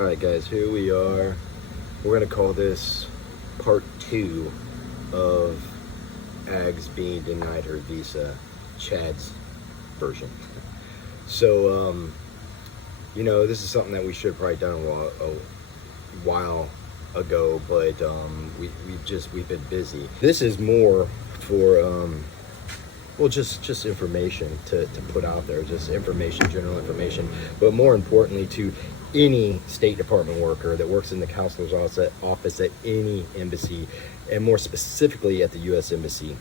Alright guys, here we are. We're going to call this part 2 of Agz being denied her visa, Chad's version. So, this is something that we should have probably done a while ago, but we've been busy. This is more for just information to put out there, just information, general information, but more importantly to any State Department worker that works in the counselor's office at any embassy, and more specifically at the U.S. Embassy.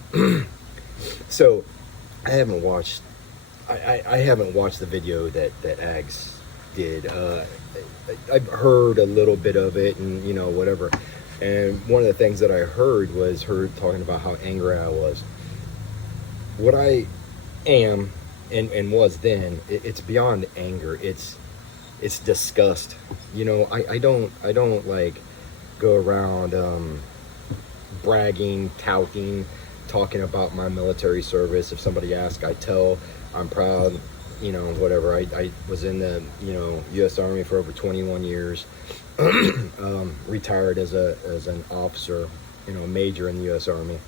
So I haven't watched the video that Agz did. I've heard a little bit of it, and whatever. And one of the things that I heard was her talking about how angry I was. What I am and was then, it's beyond anger. It's disgust. I don't like go around bragging, touting, talking about my military service. If somebody asks, I tell. I'm proud, whatever. I was in the U.S. Army for over 21 years. Retired as an officer, major in the U.S. Army.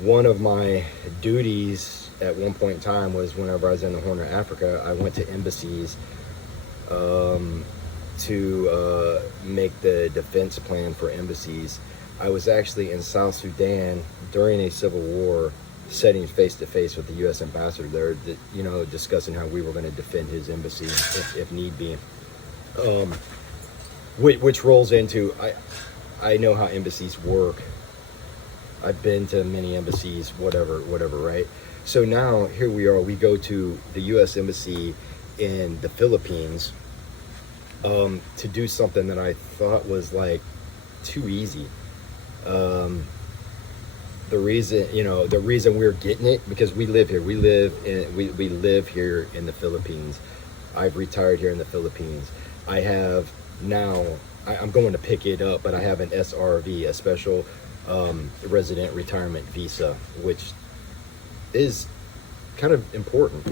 One of my duties at one point in time was, whenever I was in the Horn of Africa, I went to embassies to make the defense plan for embassies. I was actually in South Sudan during a civil war, sitting face to face with the U.S. ambassador there, discussing how we were going to defend his embassy if need be. Which rolls into, I know how embassies work. I've been to many embassies, whatever, right? So now here we are. We go to the U.S. Embassy in the Philippines to do something that I thought was like too easy. The reason we're getting it, because we live here. We live here in the Philippines. I've retired here in the Philippines. I have now. I'm going to pick it up, but I have an SRV, a special resident retirement visa, which is kind of important.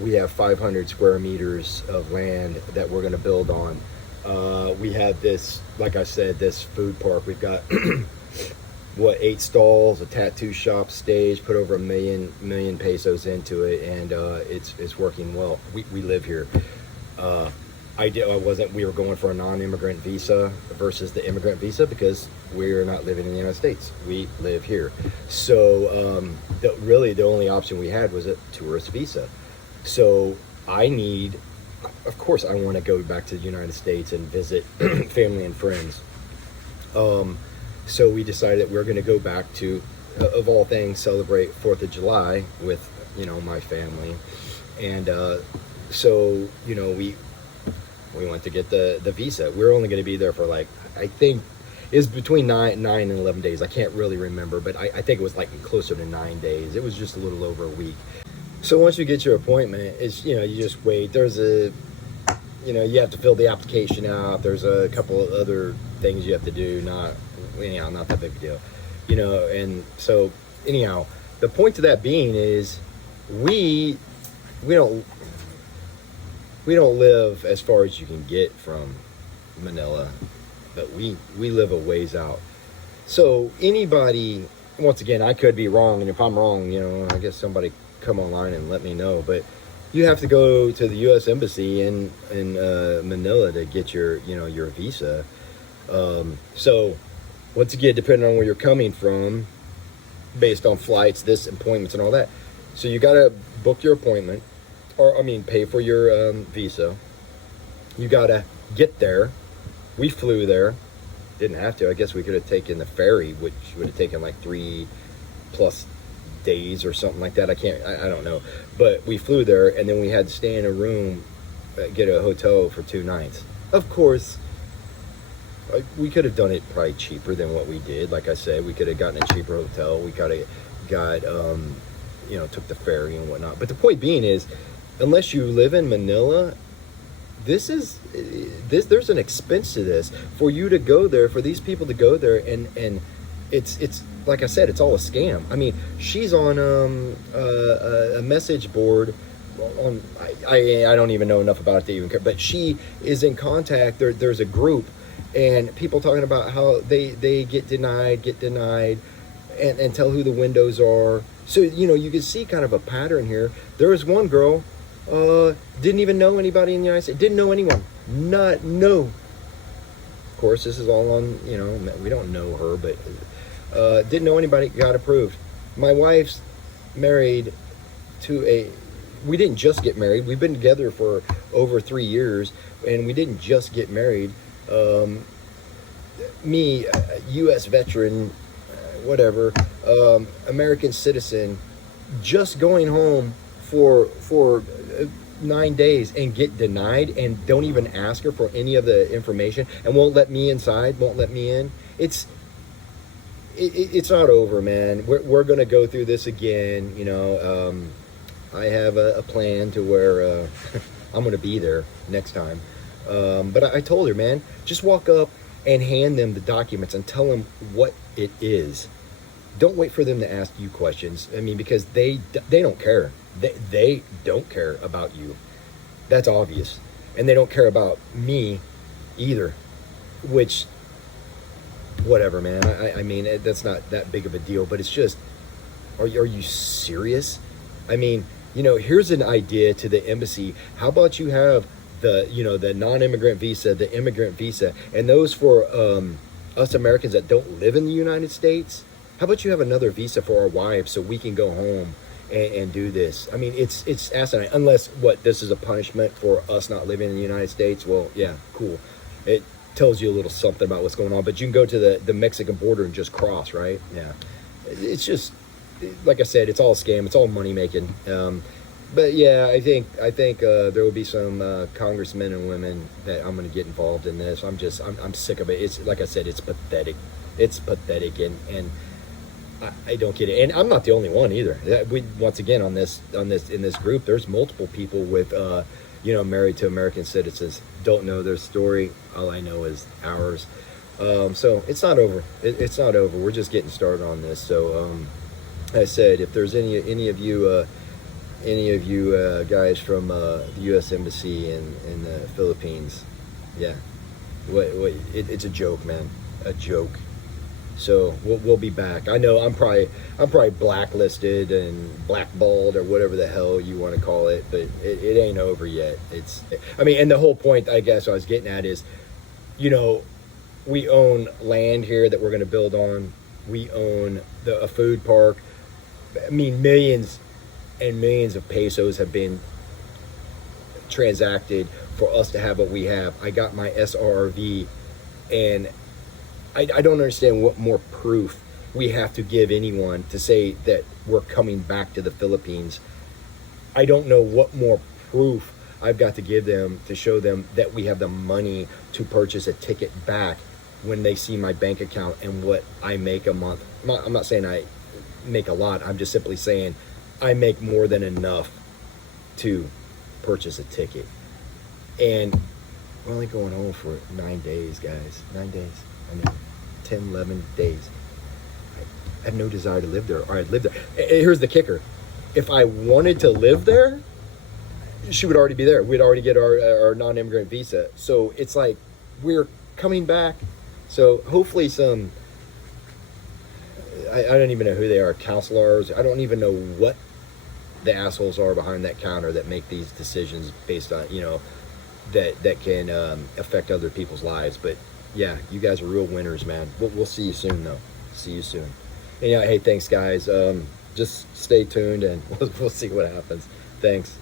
We have 500 square meters of land that we're going to build on. We have this, like I said, this food park. We've got 8 stalls, a tattoo shop, stage, put over $1 million pesos into it, and it's working well. We live here. We were going for a non-immigrant visa versus the immigrant visa because we're not living in the United States. We live here. So the only option we had was a tourist visa. So of course I want to go back to the United States and visit family and friends. So we decided that we're going to go back to, of all things, celebrate 4th of July with, my family. And so we went to get the visa. We're only going to be there for I think it's between 9 and 11 days. I can't really remember, but I think it was closer to 9 days. It was just a little over a week. So once you get your appointment, it's, you just wait. There's you have to fill the application out. There's a couple of other things you have to do. Not that big a deal, and so anyhow, the point to that being is we don't live as far as you can get from Manila, but we live a ways out. So anybody, once again, I could be wrong, and if I'm wrong, I guess somebody come online and let me know, but you have to go to the U.S. Embassy in Manila to get your visa. So once again, depending on where you're coming from, based on flights, appointments and all that, so you got to book your appointment, or pay for your visa. You got to get there. We flew there. Didn't have to. I guess we could have taken the ferry, which would have taken 3+ days or something like that. I don't know. But we flew there, and then we had to stay in a room, get a hotel for 2 nights. Of course, we could have done it probably cheaper than what we did. Like I said, we could have gotten a cheaper hotel. We could have took the ferry and whatnot. But the point being is, unless you live in Manila, there's an expense to this for you to go there, for these people to go there, and it's like I said, it's all a scam. She's on a message board on I don't even know enough about it to even care, but she is in contact. There's a group, and people talking about how they get denied, and tell who the windows are. So you can see kind of a pattern here. There was one girl, didn't even know anybody in the United States, didn't know anyone, not no. Of course, this is all on we don't know her, but didn't know anybody, got approved. My wife's married to we didn't just get married. We've been together for over 3 years, and we didn't just get married. Me, U.S. veteran, whatever, American citizen, just going home for 9 days and get denied, and don't even ask her for any of the information, and won't let me inside, won't let me in. It's not over, man. We're gonna go through this again. I have a plan to where I'm gonna be there next time. But I told her, man, just walk up and hand them the documents and tell them what it is. Don't wait for them to ask you questions. I mean, because they don't care. They don't care about you. That's obvious. And they don't care about me either, which, whatever, man. I mean, that's not that big of a deal, but it's just, are you serious? I mean, here's an idea to the embassy. How about you have the non-immigrant visa, the immigrant visa, and those for us Americans that don't live in the United States? How about you have another visa for our wives so we can go home and do this? I mean, it's asinine. Unless this is a punishment for us not living in the United States. Well, yeah, cool. It tells you a little something about what's going on. But you can go to the Mexican border and just cross, right? Yeah. It's just, like I said, it's all a scam. It's all money making. But yeah, I think there will be some congressmen and women that I'm going to get involved in this. I'm sick of it. It's like I said, it's pathetic. It's pathetic, and I don't get it. And I'm not the only one either. We once again in this group, there's multiple people with married to American citizens. Don't know their story. All I know is ours. So it's not over. It's not over. We're just getting started on this. So I said, if there's any of you guys from the U.S. Embassy in the Philippines, yeah, it's a joke, man, a joke. So we'll be back. I know I'm probably blacklisted and blackballed or whatever the hell you want to call it, but it ain't over yet. And the whole point, I guess, I was getting at is, we own land here that we're going to build on. We own a food park. I mean, millions and millions of pesos have been transacted for us to have what we have. I got my SRV, and I don't understand what more proof we have to give anyone to say that we're coming back to the Philippines. I don't know what more proof I've got to give them to show them that we have the money to purchase a ticket back when they see my bank account and what I make a month. I'm not saying I make a lot. I'm just simply saying I make more than enough to purchase a ticket. And we're only going home for 9 days, guys. 9 days. 10, 11 days. I have no desire to live there, or I'd live there. Here's the kicker. If I wanted to live there, she would already be there. We'd already get our non-immigrant visa. So it's like we're coming back. So hopefully I don't even know who they are, counselors. I don't even know what the assholes are behind that counter that make these decisions based on, that can affect other people's lives. But yeah, you guys are real winners, man. We'll see you soon, though. See you soon. And yeah, hey, thanks, guys. Just stay tuned, and we'll see what happens. Thanks.